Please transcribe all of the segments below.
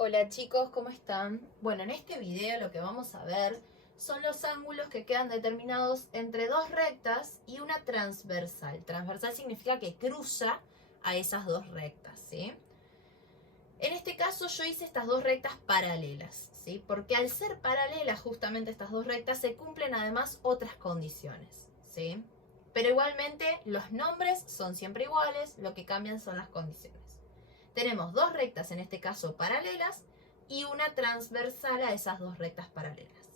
Hola chicos, ¿cómo están? Bueno, en este video lo que vamos a ver son los ángulos que quedan determinados entre dos rectas y una transversal. Transversal significa que cruza a esas dos rectas, ¿sí? En este caso yo hice estas dos rectas paralelas, ¿sí? Porque al ser paralelas justamente estas dos rectas se cumplen además otras condiciones, ¿sí? Pero igualmente los nombres son siempre iguales, lo que cambian son las condiciones. Tenemos dos rectas, en este caso paralelas, y una transversal a esas dos rectas paralelas.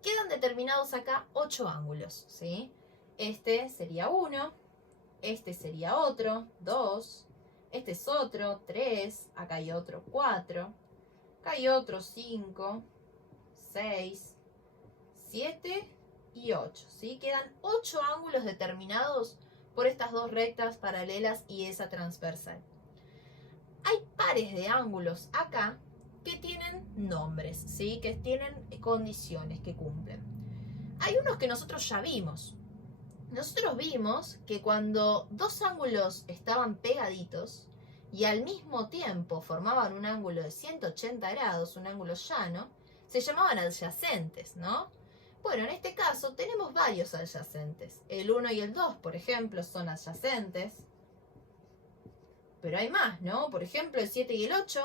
Quedan determinados acá 8 ángulos, ¿sí? Este sería 1, este sería otro, 2, este es otro, 3, acá hay otro, 4, acá hay otro, 5, 6, 7 y 8, ¿sí? Quedan 8 ángulos determinados por estas dos rectas paralelas y esa transversal. Hay pares de ángulos acá que tienen nombres, ¿sí? Que tienen condiciones que cumplen. Hay unos que nosotros ya vimos. Nosotros vimos que cuando dos ángulos estaban pegaditos y al mismo tiempo formaban un ángulo de 180 grados, un ángulo llano, se llamaban adyacentes, ¿no? Bueno, en este caso tenemos varios adyacentes. El 1 y el 2, por ejemplo, son adyacentes. Pero hay más, ¿no? Por ejemplo, el 7 y el 8,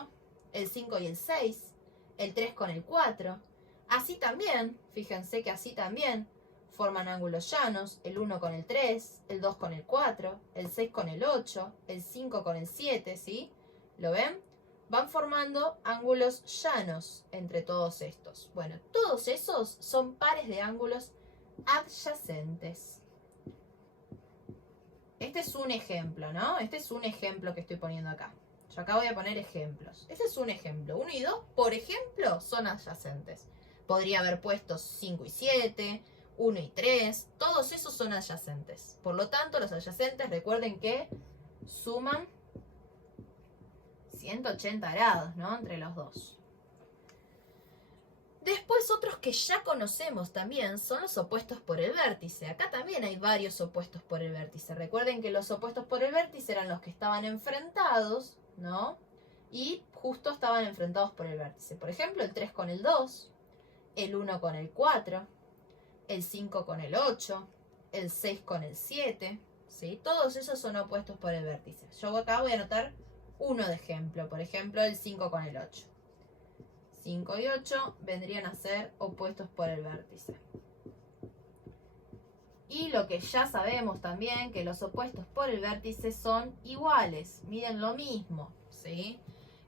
el 5 y el 6, el 3 con el 4. Así también, fíjense que así también forman ángulos llanos, el 1 con el 3, el 2 con el 4, el 6 con el 8, el 5 con el 7, ¿sí? ¿Lo ven? Van formando ángulos llanos entre todos estos. Bueno, todos esos son pares de ángulos adyacentes. Este es un ejemplo, ¿no? Este es un ejemplo que estoy poniendo acá. Yo acá voy a poner ejemplos. Este es un ejemplo. 1 y 2, por ejemplo, son adyacentes. Podría haber puesto 5 y 7, 1 y 3. Todos esos son adyacentes. Por lo tanto, los adyacentes, recuerden que suman 180 grados, ¿no? Entre los dos. Después otros que ya conocemos también son los opuestos por el vértice. Acá también hay varios opuestos por el vértice. Recuerden que los opuestos por el vértice eran los que estaban enfrentados, ¿no? Y justo estaban enfrentados por el vértice. Por ejemplo, el 3 con el 2, el 1 con el 4, el 5 con el 8, el 6 con el 7, ¿sí? Todos esos son opuestos por el vértice. Yo acá voy a anotar uno de ejemplo. Por ejemplo, el 5 con el 8. 5 y 8 vendrían a ser opuestos por el vértice. Y lo que ya sabemos también, que los opuestos por el vértice son iguales, miden lo mismo, ¿sí?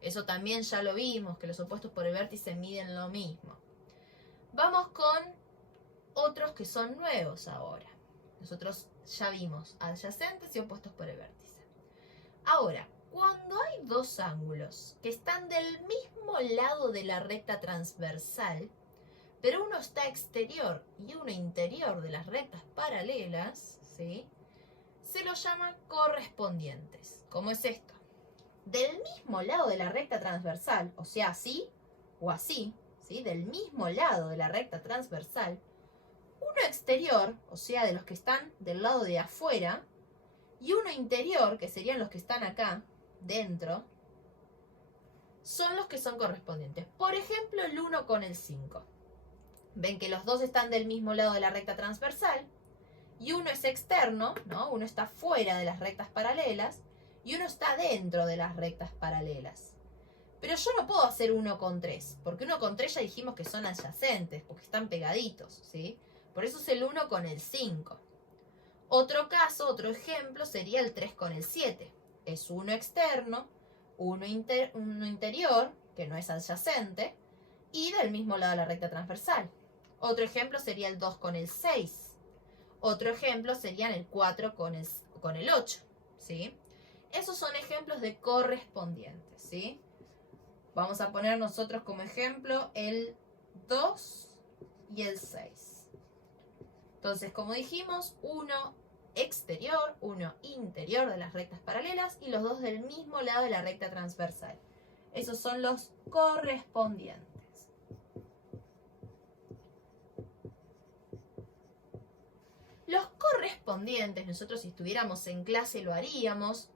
Eso también ya lo vimos, que los opuestos por el vértice miden lo mismo. Vamos con otros que son nuevos ahora. Nosotros ya vimos adyacentes y opuestos por el vértice. Ahora, cuando hay dos ángulos que están del mismo lado de la recta transversal, pero uno está exterior y uno interior de las rectas paralelas, ¿sí? Se los llama correspondientes. ¿Cómo es esto? Del mismo lado de la recta transversal, o sea, así o así, ¿sí? Del mismo lado de la recta transversal, uno exterior, o sea, de los que están del lado de afuera, y uno interior, que serían los que están acá, dentro, son los que son correspondientes. Por ejemplo, el 1 con el 5. Ven que los dos están del mismo lado de la recta transversal, y uno es externo, ¿no? Uno está fuera de las rectas paralelas, y uno está dentro de las rectas paralelas. Pero yo no puedo hacer 1 con 3, porque 1 con 3 ya dijimos que son adyacentes, porque están pegaditos, ¿sí? Por eso es el 1 con el 5. Otro caso, otro ejemplo sería el 3 con el 7. Es uno externo, uno interior, que no es adyacente, y del mismo lado de la recta transversal. Otro ejemplo sería el 2 con el 6. Otro ejemplo serían el 4 con el 8, ¿sí? Esos son ejemplos de correspondientes, ¿sí? Vamos a poner nosotros como ejemplo el 2 y el 6. Entonces, como dijimos, uno exterior, uno interior de las rectas paralelas y los dos del mismo lado de la recta transversal. Esos son los correspondientes. Los correspondientes, nosotros si estuviéramos en clase lo haríamos,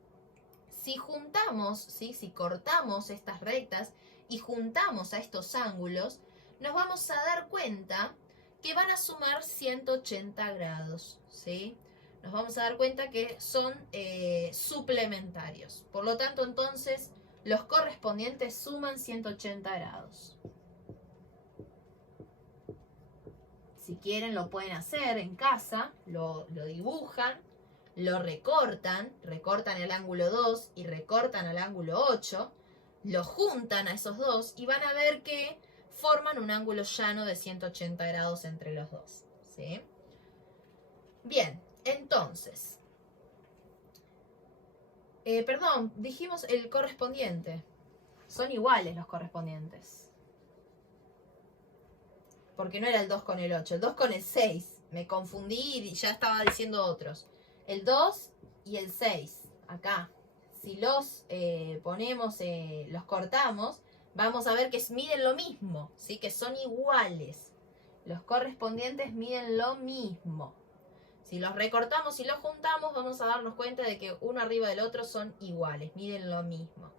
si juntamos, ¿sí? Si cortamos estas rectas y juntamos a estos ángulos, nos vamos a dar cuenta que van a sumar 180 grados, ¿sí? Nos vamos a dar cuenta que son suplementarios. Por lo tanto, entonces, los correspondientes suman 180 grados. Si quieren, lo pueden hacer en casa, lo dibujan, lo recortan el ángulo 2 y recortan el ángulo 8, lo juntan a esos dos y van a ver que forman un ángulo llano de 180 grados entre los dos, ¿sí? Bien, entonces, perdón, dijimos el correspondiente. Son iguales los correspondientes. Porque no era el 2 con el 8, el 2 con el 6. Me confundí y ya estaba diciendo otros. El 2 y el 6, acá. Si los ponemos, los cortamos, vamos a ver que miden lo mismo, ¿sí? Que son iguales. Los correspondientes miden lo mismo. Si los recortamos y los juntamos, vamos a darnos cuenta de que uno arriba del otro son iguales, miden lo mismo.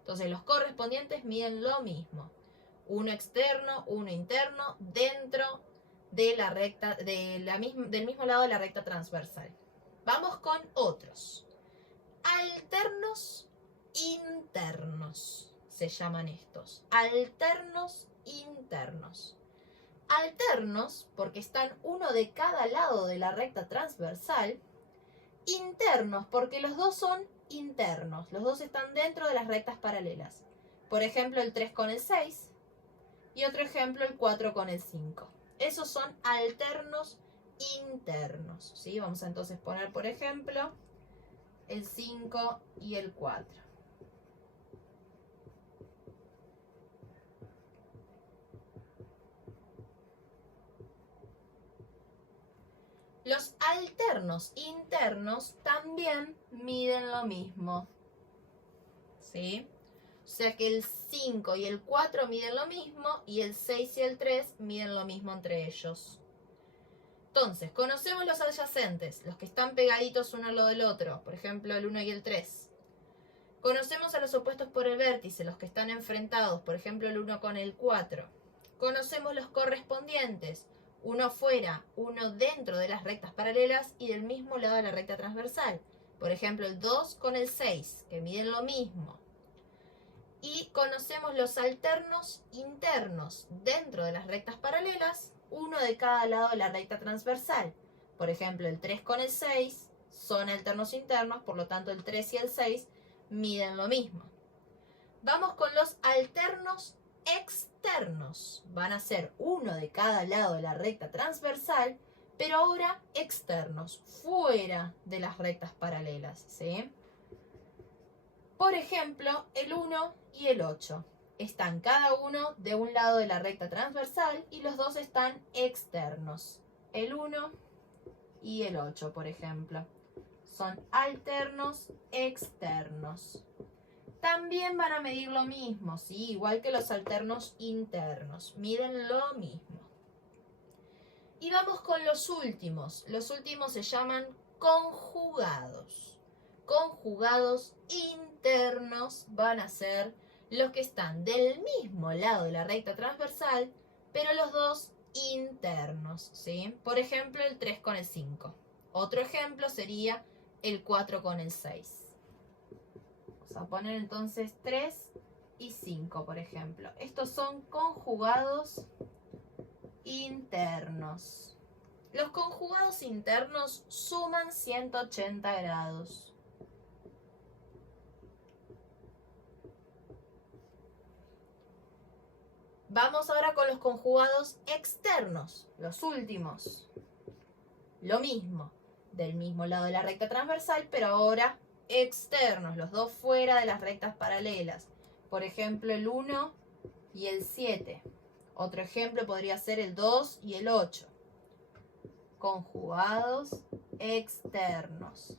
Entonces los correspondientes miden lo mismo. Uno externo, uno interno, dentro de la recta, del mismo lado de la recta transversal. Vamos con otros. Alternos internos se llaman estos. Alternos internos. Alternos porque están uno de cada lado de la recta transversal. Internos porque los dos son internos. Los dos están dentro de las rectas paralelas. Por ejemplo, el 3 con el 6. Y otro ejemplo, el 4 con el 5. Esos son alternos internos, ¿sí? Vamos a entonces poner, por ejemplo, el 5 y el 4. Los alternos internos también miden lo mismo, ¿sí? O sea que el 5 y el 4 miden lo mismo y el 6 y el 3 miden lo mismo entre ellos. Entonces, conocemos los adyacentes, los que están pegaditos uno al lado del otro, por ejemplo el 1 y el 3. Conocemos a los opuestos por el vértice, los que están enfrentados, por ejemplo el 1 con el 4. Conocemos los correspondientes, uno fuera, uno dentro de las rectas paralelas y del mismo lado de la recta transversal. Por ejemplo el 2 con el 6, que miden lo mismo. Y conocemos los alternos internos dentro de las rectas paralelas, uno de cada lado de la recta transversal. Por ejemplo, el 3 con el 6 son alternos internos, por lo tanto el 3 y el 6 miden lo mismo. Vamos con los alternos externos. Van a ser uno de cada lado de la recta transversal, pero ahora externos, fuera de las rectas paralelas, ¿sí? Por ejemplo, el 1 y el 8 están cada uno de un lado de la recta transversal y los dos están externos. El 1 y el 8, por ejemplo, son alternos externos. También van a medir lo mismo, ¿sí? Igual que los alternos internos, miden lo mismo. Y vamos con los últimos. Los últimos se llaman conjugados. Conjugados internos van a ser los que están del mismo lado de la recta transversal, pero los dos internos, ¿sí? Por ejemplo, el 3 con el 5. Otro ejemplo sería el 4 con el 6. Vamos a poner entonces 3 y 5, por ejemplo. Estos son conjugados internos. Los conjugados internos suman 180 grados. Vamos ahora con los conjugados externos, los últimos. Lo mismo, del mismo lado de la recta transversal, pero ahora externos, los dos fuera de las rectas paralelas. Por ejemplo, el 1 y el 7. Otro ejemplo podría ser el 2 y el 8. Conjugados externos.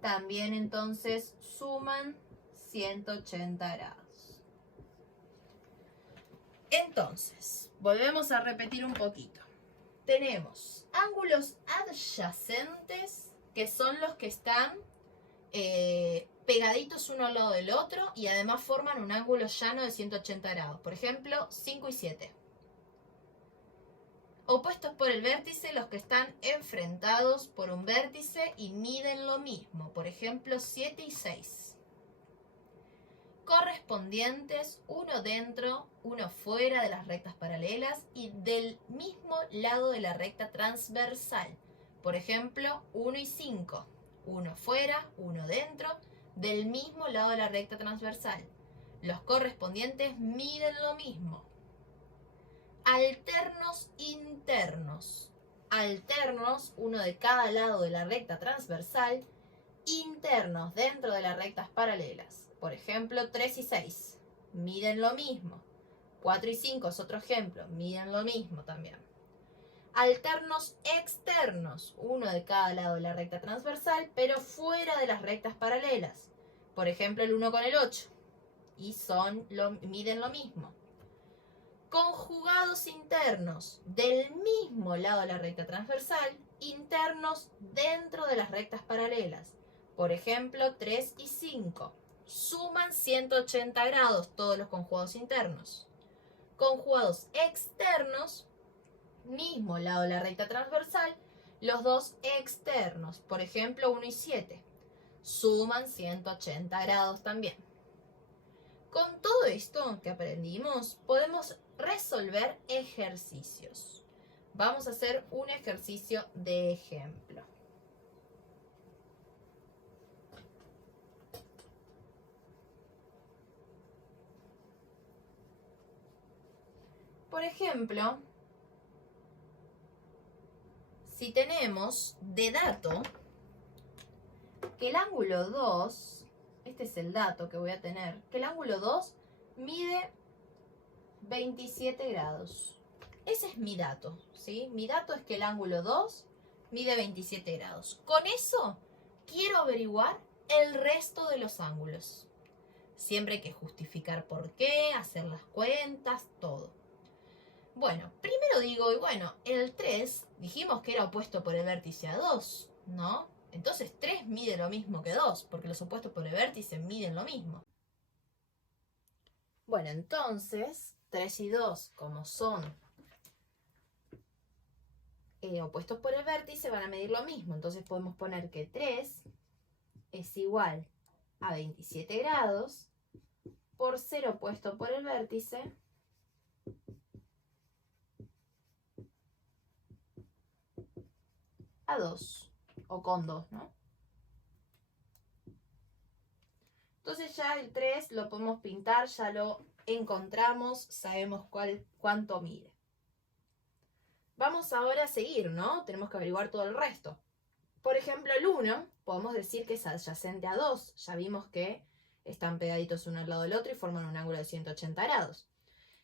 También entonces suman 180 grados. Entonces, volvemos a repetir un poquito. Tenemos ángulos adyacentes, que son los que están pegaditos uno al lado del otro y además forman un ángulo llano de 180 grados. Por ejemplo, 5 y 7. Opuestos por el vértice, los que están enfrentados por un vértice y miden lo mismo. Por ejemplo, 7 y 6. Correspondientes, uno dentro, uno fuera de las rectas paralelas y del mismo lado de la recta transversal. Por ejemplo, 1 y 5. Uno fuera, uno dentro, del mismo lado de la recta transversal. Los correspondientes miden lo mismo. Alternos internos. Alternos, uno de cada lado de la recta transversal. Internos dentro de las rectas paralelas. Por ejemplo, 3 y 6. Miden lo mismo. 4 y 5 es otro ejemplo. Miden lo mismo también. Alternos externos. Uno de cada lado de la recta transversal, pero fuera de las rectas paralelas. Por ejemplo, el 1 con el 8. Y miden lo mismo. Conjugados internos del mismo lado de la recta transversal, internos dentro de las rectas paralelas. Por ejemplo, 3 y 5. Suman 180 grados todos los conjugados internos. Conjugados externos, mismo lado de la recta transversal, los dos externos. Por ejemplo, 1 y 7. Suman 180 grados también. Con todo esto que aprendimos, podemos resolver ejercicios. Vamos a hacer un ejercicio de ejemplo. Por ejemplo, si tenemos de dato que el ángulo 2, este es el dato que voy a tener, que el ángulo 2 mide 27 grados. Ese es mi dato, ¿sí? Mi dato es que el ángulo 2 mide 27 grados. Con eso quiero averiguar el resto de los ángulos. Siempre hay que justificar por qué, hacer las cuentas, todo. Bueno, primero digo, y bueno, el 3 dijimos que era opuesto por el vértice a 2, ¿no? Entonces 3 mide lo mismo que 2, porque los opuestos por el vértice miden lo mismo. Bueno, entonces 3 y 2, como son opuestos por el vértice, van a medir lo mismo. Entonces podemos poner que 3 es igual a 27 grados por ser opuesto por el vértice a 2, o con 2, ¿no? Entonces ya el 3 lo podemos pintar, ya lo encontramos, sabemos cuánto mide. Vamos ahora a seguir, ¿no? Tenemos que averiguar todo el resto. Por ejemplo, el 1, podemos decir que es adyacente a 2. Ya vimos que están pegaditos uno al lado del otro y forman un ángulo de 180 grados.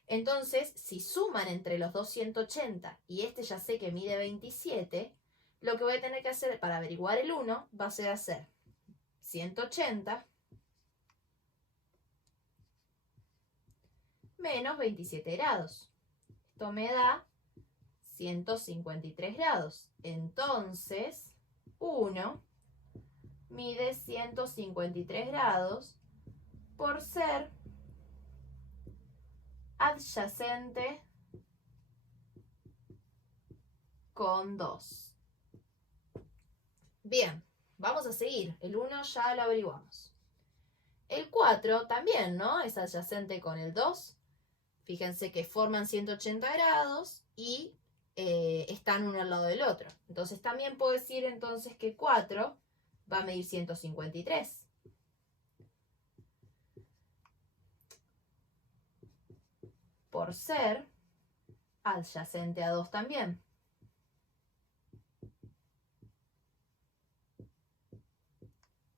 Entonces, si suman entre los dos 180 y este ya sé que mide 27, lo que voy a tener que hacer para averiguar el 1 va a ser hacer 180 menos 27 grados. Esto me da 153 grados. Entonces, 1 mide 153 grados por ser adyacente con 2. Bien, vamos a seguir. El 1 ya lo averiguamos. El 4 también, ¿no? Es adyacente con el 2. Fíjense que forman 180 grados y están uno al lado del otro. Entonces también puedo decir entonces que 4 va a medir 153. Por ser adyacente a 2 también.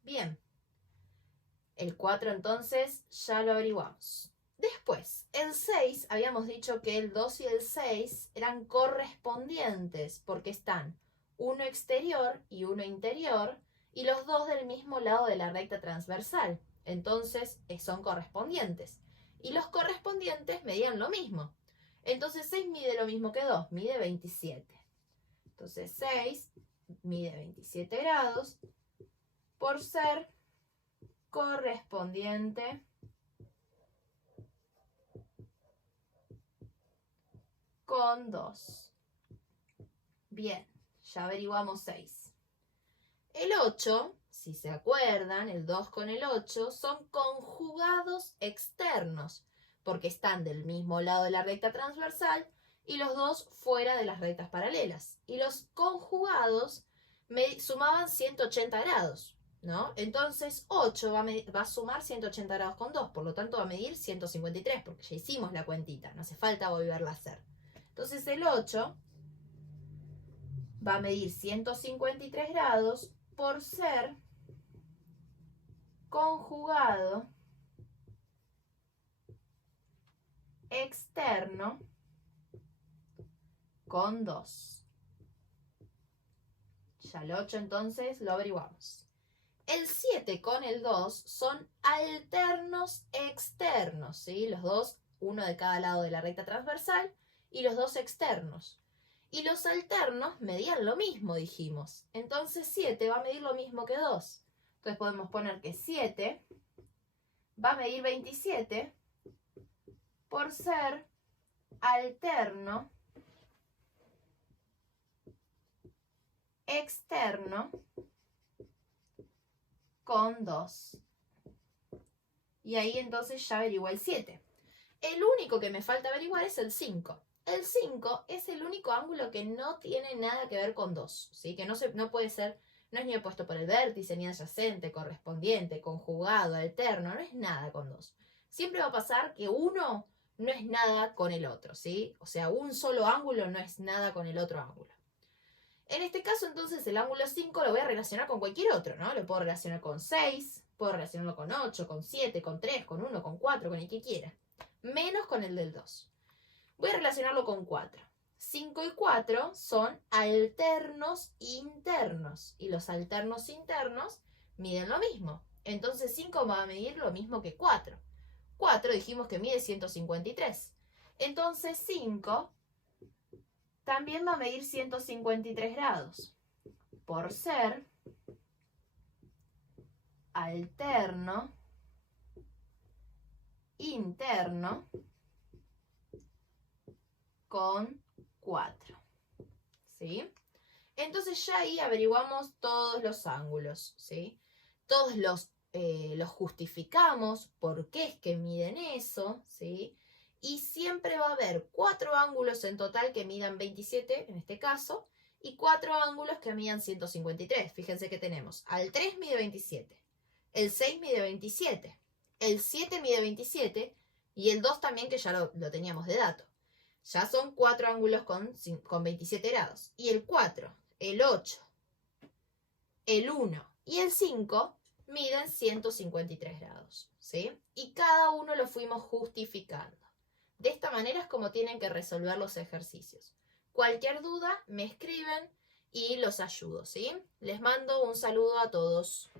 Bien. El 4 entonces ya lo averiguamos. Después, el 6, habíamos dicho que el 2 y el 6 eran correspondientes porque están uno exterior y uno interior y los dos del mismo lado de la recta transversal. Entonces son correspondientes. Y los correspondientes medían lo mismo. Entonces 6 mide lo mismo que 2, mide 27. Entonces 6 mide 27 grados por ser correspondiente con 2. Bien, ya averiguamos 6. El 8, si se acuerdan, el 2 con el 8 son conjugados externos, porque están del mismo lado de la recta transversal y los dos fuera de las rectas paralelas. Y los conjugados sumaban 180 grados, ¿no? Entonces 8 va a sumar 180 grados con 2, por lo tanto va a medir 153, porque ya hicimos la cuentita, no hace falta volverla a hacer. Entonces el 8 va a medir 153 grados por ser conjugado externo con 2. Ya el 8 entonces lo averiguamos. El 7 con el 2 son alternos externos, ¿sí? Los dos, uno de cada lado de la recta transversal y los dos externos. Y los alternos medían lo mismo, dijimos. Entonces 7 va a medir lo mismo que 2. Entonces podemos poner que 7 va a medir 27 por ser alterno externo con 2. Y ahí entonces ya averigué el 7. El único que me falta averiguar es el 5. El 5 es el único ángulo que no tiene nada que ver con 2, ¿sí? Que no puede ser, no es ni opuesto por el vértice, ni adyacente, correspondiente, conjugado, alterno, no es nada con 2. Siempre va a pasar que uno no es nada con el otro, ¿sí? O sea, un solo ángulo no es nada con el otro ángulo. En este caso, entonces, el ángulo 5 lo voy a relacionar con cualquier otro, ¿no? Lo puedo relacionar con 6, puedo relacionarlo con 8, con 7, con 3, con 1, con 4, con el que quiera. Menos con el del 2. Voy a relacionarlo con 4. 5 y 4 son alternos internos. Y los alternos internos miden lo mismo. Entonces 5 va a medir lo mismo que 4. 4 dijimos que mide 153. Entonces 5 también va a medir 153 grados. Por ser alterno interno con 4. ¿Sí? Entonces ya ahí averiguamos todos los ángulos, ¿sí? Todos los justificamos, por qué es que miden eso, ¿sí? Y siempre va a haber 4 ángulos en total que midan 27, en este caso, y 4 ángulos que midan 153. Fíjense que tenemos, al 3 mide 27, el 6 mide 27, el 7 mide 27, y el 2 también, que ya lo teníamos de dato. Ya son 4 ángulos con 27 grados. Y el 4, el 8, el 1 y el 5 miden 153 grados, ¿sí? Y cada uno lo fuimos justificando. De esta manera es como tienen que resolver los ejercicios. Cualquier duda me escriben y los ayudo, ¿sí? Les mando un saludo a todos.